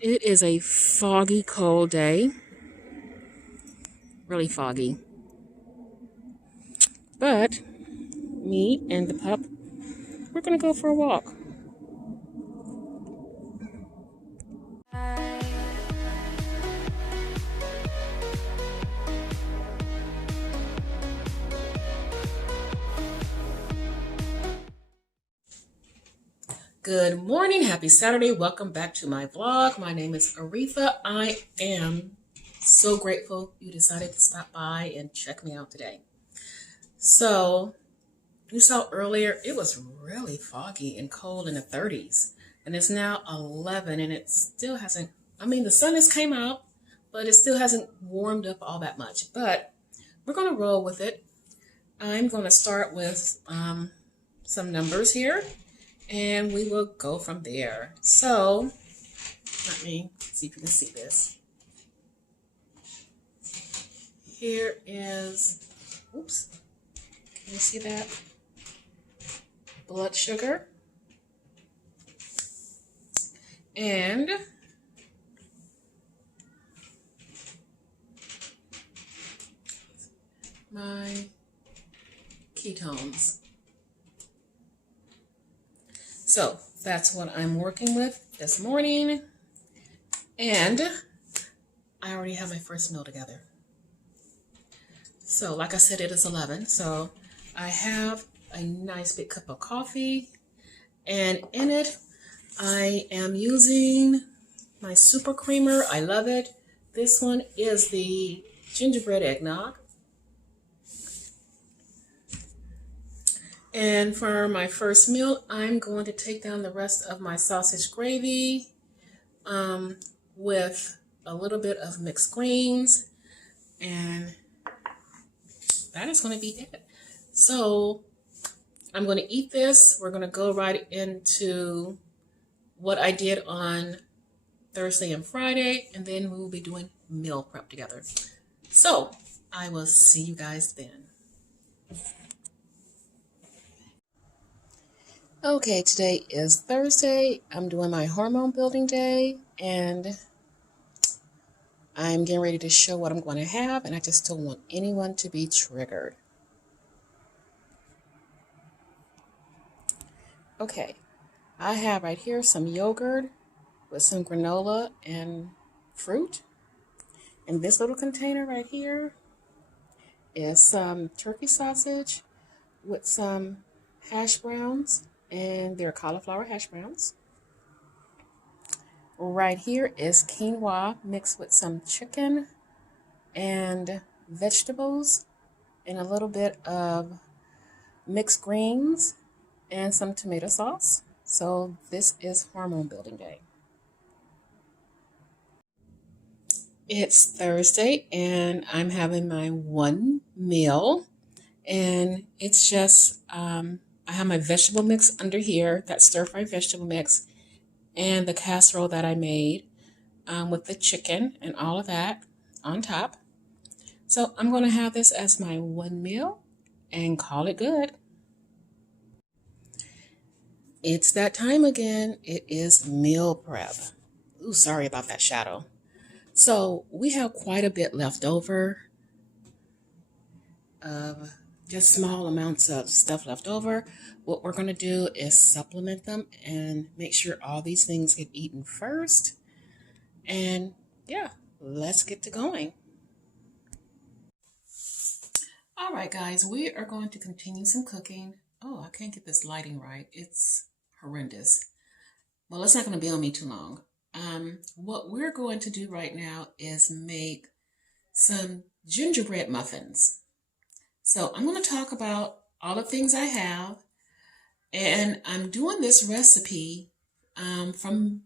It is a foggy, cold day. Really foggy. But me and the pup, we're gonna go for a walk. Good morning, happy Saturday. Welcome back to my vlog. My name is Aretha. I am so grateful you decided to stop by and check me out today. So, you saw earlier, it was really foggy and cold in the 30s. And it's now 11 and it still hasn't, the sun has came out, but it still hasn't warmed up all that much. But we're going to roll with it. I'm going to start with some numbers here, and we will go from there. So, let me see if you can see this. Here is, oops, can you see that? Blood sugar. And my ketones. So that's what I'm working with this morning. And I already have my first meal together. So like I said, it is 11. So I have a nice big cup of coffee. And in it, I am using my super creamer. I love it. This one is the gingerbread eggnog. And for my first meal, I'm going to take down the rest of my sausage gravy with a little bit of mixed greens. And that is going to be it. So I'm going to eat this. We're going to go right into what I did on Thursday and Friday, and then we will be doing meal prep together. So I will see you guys then. Okay, today is Thursday. I'm doing my hormone building day, and I'm getting ready to show what I'm going to have, and I just don't want anyone to be triggered. Okay, I have right here some yogurt with some granola and fruit. And this little container right here is some turkey sausage with some hash browns, and they're cauliflower hash browns. Right here is quinoa mixed with some chicken and vegetables and a little bit of mixed greens and some tomato sauce. So this is hormone building day. It's Thursday and I'm having my one meal, and it's just I have my vegetable mix under here, that stir-fried vegetable mix, and the casserole that I made with the chicken and all of that on top. So I'm going to have this as my one meal and call it good. It's that time again. It is meal prep. Ooh, sorry about that shadow. So we have quite a bit left over of just small amounts of stuff left over. What we're going to do is supplement them and make sure all these things get eaten first. And yeah, let's get to going. All right, guys, we are going to continue some cooking. Oh, I can't get this lighting right. It's horrendous. Well, it's not going to be on me too long. What we're going to do right now is make some gingerbread muffins. So I'm going to talk about all the things I have, and I'm doing this recipe from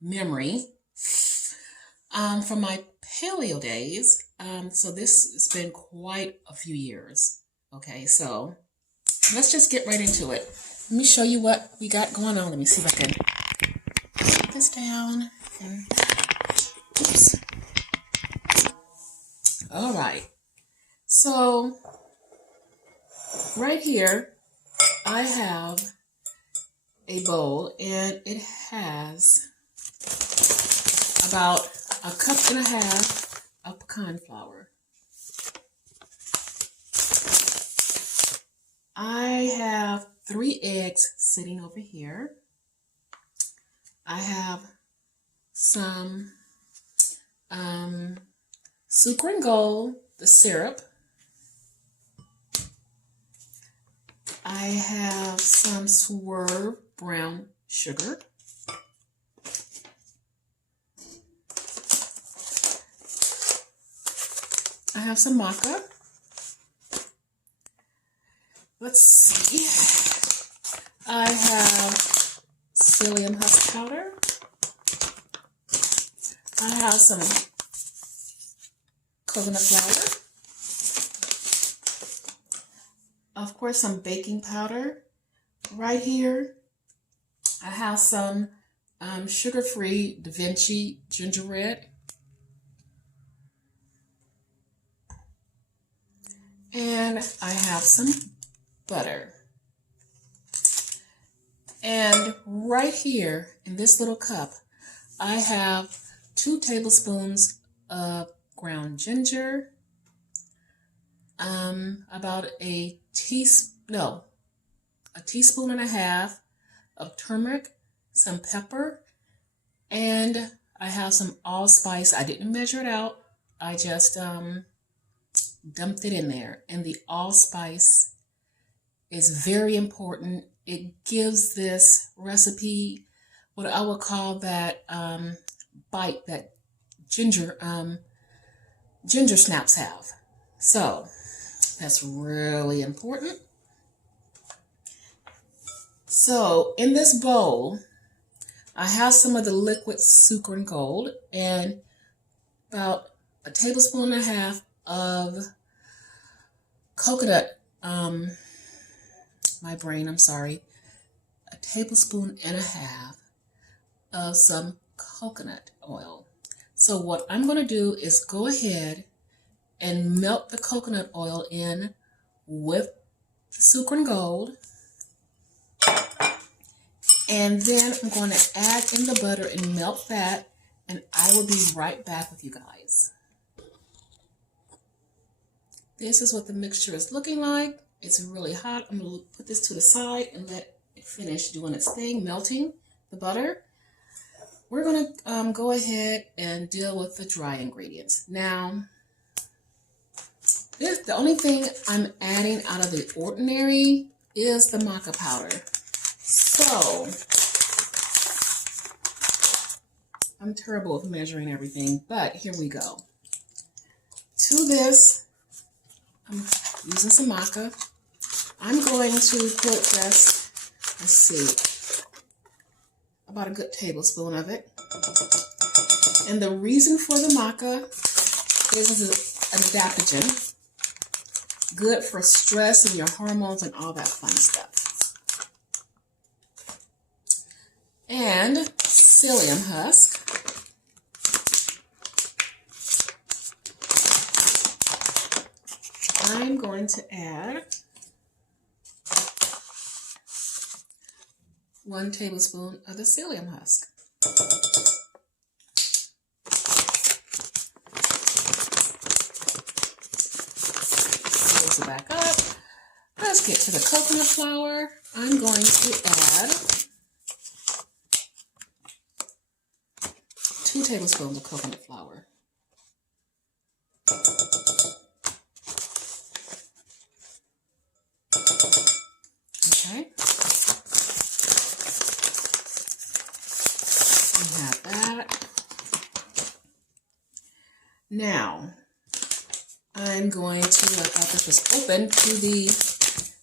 memory from my paleo days. So this has been quite a few years. Okay, so let's just get right into it. Let me show you what we got going on. Let me see if I can put this down. Oops. All right. So right here, I have a bowl, and it has about 1.5 cups of pecan flour. I have 3 eggs sitting over here. I have some Sucre and Gold, the syrup. I have some Swerve brown sugar. I have some maca. Let's see. I have psyllium husk powder. I have some coconut flour. Of course, some baking powder. Right here, I have some sugar-free Da Vinci Gingerbread. And I have some butter. And right here in this little cup, I have 2 tablespoons of ground ginger, about a teaspoon and a half of turmeric, some pepper, and I have some allspice. I didn't measure it out. I just dumped it in there. And the allspice is very important. It gives this recipe what I would call that bite that ginger snaps have. So that's really important. So in this bowl, I have some of the liquid Sucre and Gold and about 1.5 tablespoons of coconut, my brain, I'm sorry, 1.5 tablespoons of some coconut oil. So what I'm going to do is go ahead and melt the coconut oil in with the Sucre and Gold. And then I'm going to add in the butter and melt that, and I will be right back with you guys. This is what the mixture is looking like. It's really hot. I'm going to put this to the side and let it finish doing its thing, melting the butter. We're going to go ahead and deal with the dry ingredients. Now, the only thing I'm adding out of the ordinary is the maca powder. So, I'm terrible with measuring everything, but here we go. To this, I'm using some maca. I'm going to put just, let's see, about a good tablespoon of it. And the reason for the maca is it's an adaptogen, good for stress and your hormones and all that fun stuff. And psyllium husk. I'm going to add 1 tablespoon of the psyllium husk. Close it back up. Let's get to the coconut flour. I'm going to add 2 tablespoons of coconut flour. Okay. We have that. Now, I'm going to, I thought this was open to the,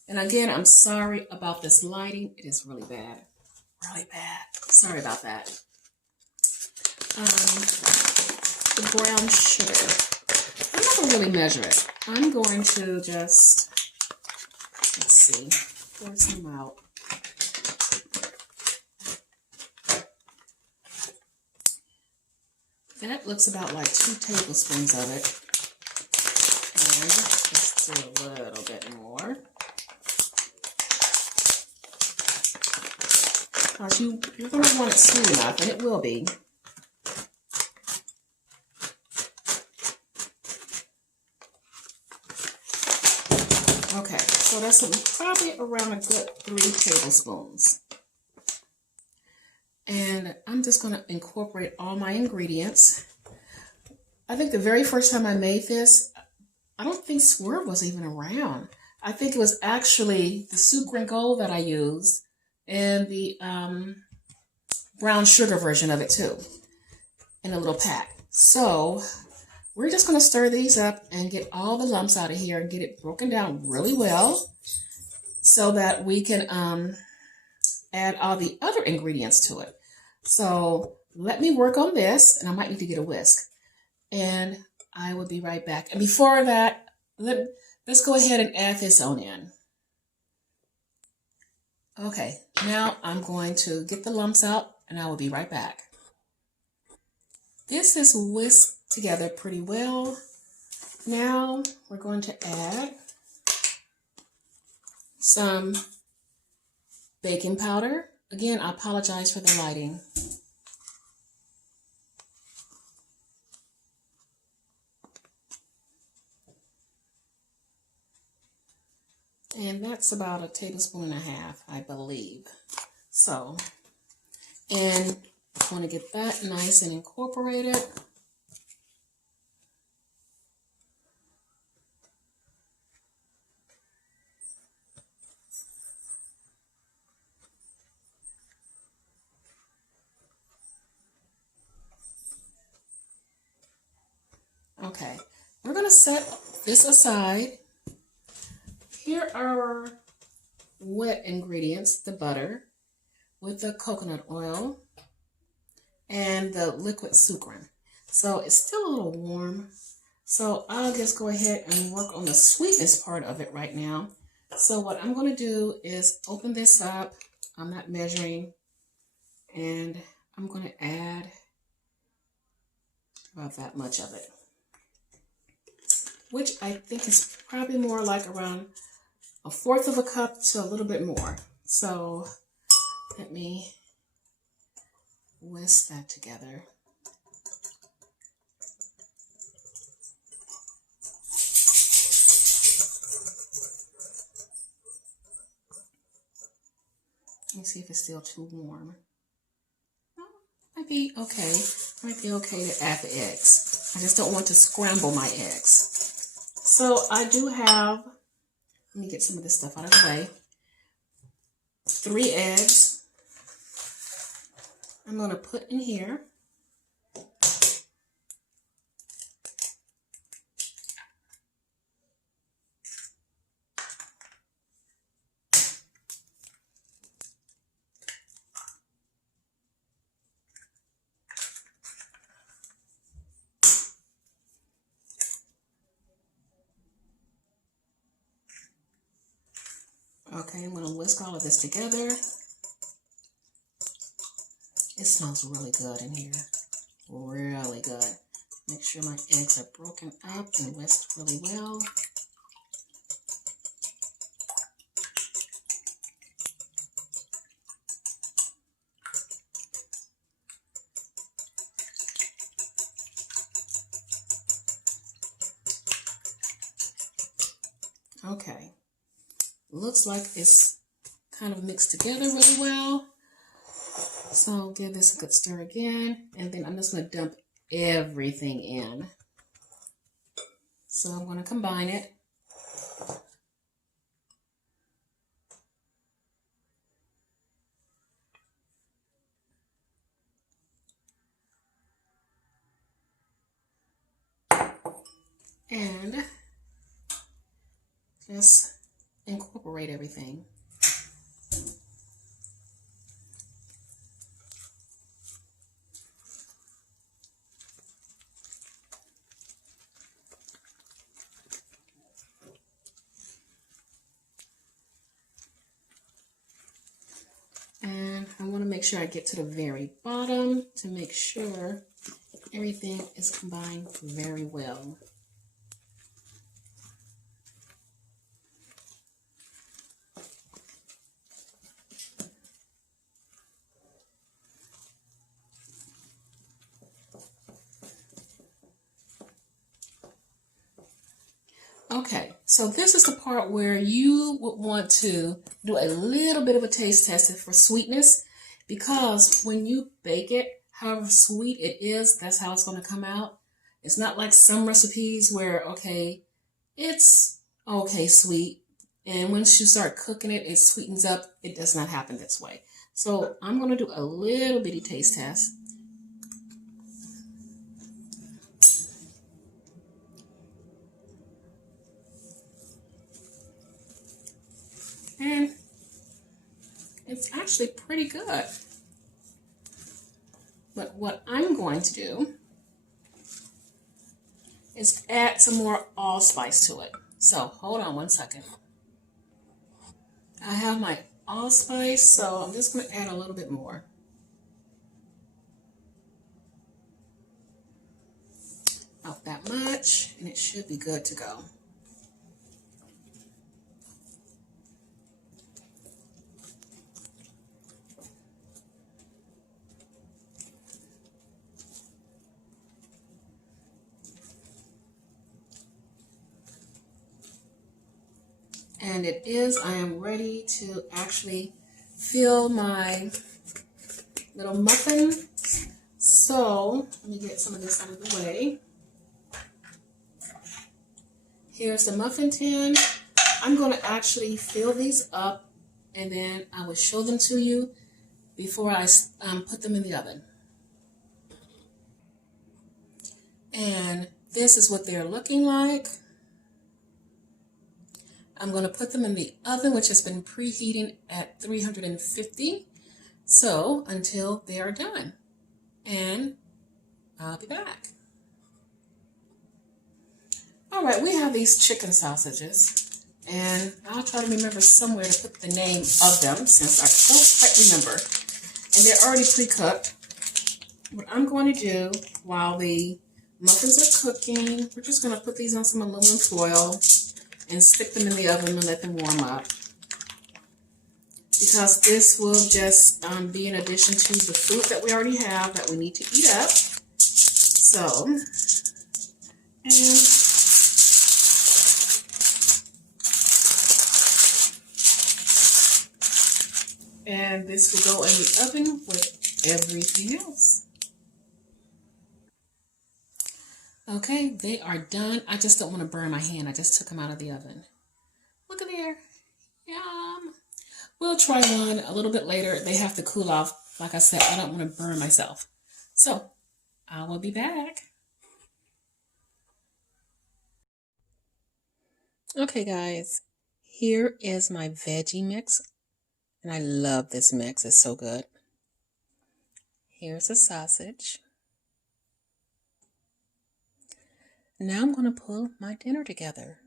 and again, I'm sorry about this lighting. It is really bad. Really bad. Sorry about that. The brown sugar. I'm not going to really measure it. I'm going to just, let's see, pour some out. That looks about like 2 tablespoons of it. And let's do a little bit more. Because you're going to want it sweet enough, and it will be. Okay, so that's probably around a good 3 tablespoons. And I'm just going to incorporate all my ingredients. I think the very first time I made this, I don't think Swerve was even around. I think it was actually the Sucre Gold that I used and the brown sugar version of it too in a little pack. So we're just going to stir these up and get all the lumps out of here and get it broken down really well so that we can add all the other ingredients to it. So let me work on this, and I might need to get a whisk. And I will be right back. And before that, let's go ahead and add this on in. Okay, now I'm going to get the lumps out, and I will be right back. This is whisked together pretty well. Now we're going to add some baking powder. Again, I apologize for the lighting. And that's about a tablespoon and a half, I believe. So, and I want to get that nice and incorporated. Okay, we're going to set this aside. Here are our wet ingredients, the butter with the coconut oil and the liquid sucre. So it's still a little warm. So I'll just go ahead and work on the sweetness part of it right now. So what I'm going to do is open this up. I'm not measuring. And I'm going to add about that much of it, which I think is probably more like around 1/4 of a cup to a little bit more. So let me whisk that together. Let me see if it's still too warm. Might be okay. Might be okay to add the eggs. I just don't want to scramble my eggs. So I do have, let me get some of this stuff out of the way. 3 eggs. I'm going to put in here. Okay, I'm going to whisk all of this together. It smells really good in here. Really good. Make sure my eggs are broken up and whisked really well. Okay. Looks like it's kind of mixed together really well. So I'll give this a good stir again, and then I'm just going to dump everything in. So I'm going to combine it. And just incorporate everything. And I want to make sure I get to the very bottom to make sure everything is combined very well. Okay, so this is the part where you would want to do a little bit of a taste test for sweetness, because when you bake it, however sweet it is, that's how it's going to come out. It's not like some recipes where, okay, it's okay sweet, and once you start cooking it, it sweetens up. It does not happen this way. So I'm going to do a little bitty taste test. And it's actually pretty good. But what I'm going to do is add some more allspice to it. So hold on one second. I have my allspice, so I'm just going to add a little bit more. About that much, and it should be good to go. And it is, I am ready to actually fill my little muffin. So let me get some of this out of the way. Here's the muffin tin. I'm going to actually fill these up, and then I will show them to you before I put them in the oven. And this is what they're looking like. I'm going to put them in the oven, which has been preheating at 350. So until they are done. And I'll be back. All right, we have these chicken sausages. And I'll try to remember somewhere to put the name of them, since I don't quite remember. And they're already pre-cooked. What I'm going to do while the muffins are cooking, we're just going to put these on some aluminum foil and stick them in the oven and let them warm up. Because this will just be in addition to the food that we already have that we need to eat up. So, and this will go in the oven with everything else. Okay, they are done. I just don't want to burn my hand. I just took them out of the oven. Look at there. Yum. We'll try one a little bit later. They have to cool off. Like I said, I don't want to burn myself. So, I will be back. Okay, guys. Here is my veggie mix. And I love this mix. It's so good. Here's the sausage. Now I'm going to pull my dinner together.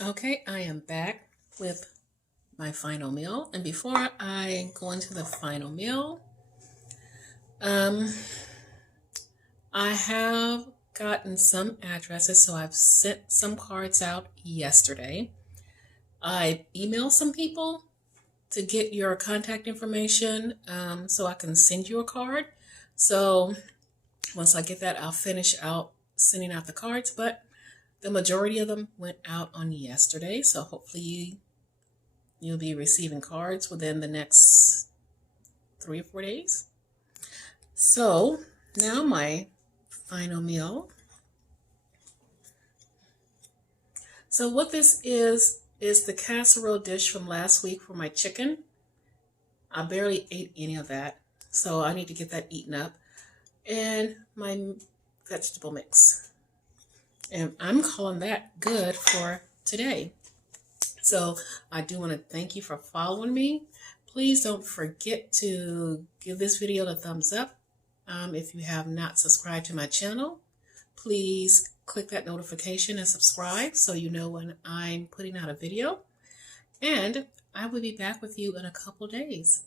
Okay, I am back with my final meal. And before I go into the final meal, I have gotten some addresses, so I've sent some cards out yesterday. I emailed some people to get your contact information so I can send you a card. So once I get that, I'll finish out sending out the cards, but the majority of them went out on yesterday, so hopefully you'll be receiving cards within the next 3 or 4 days. So now my final meal. So what this is the casserole dish from last week for my chicken. I barely ate any of that, so I need to get that eaten up. And my vegetable mix. And I'm calling that good for today. So I do want to thank you for following me. Please don't forget to give this video a thumbs up. If you have not subscribed to my channel, please click that notification and subscribe so you know when I'm putting out a video. And I will be back with you in a couple days.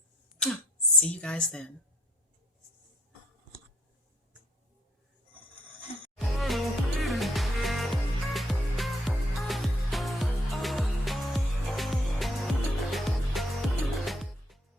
See you guys then.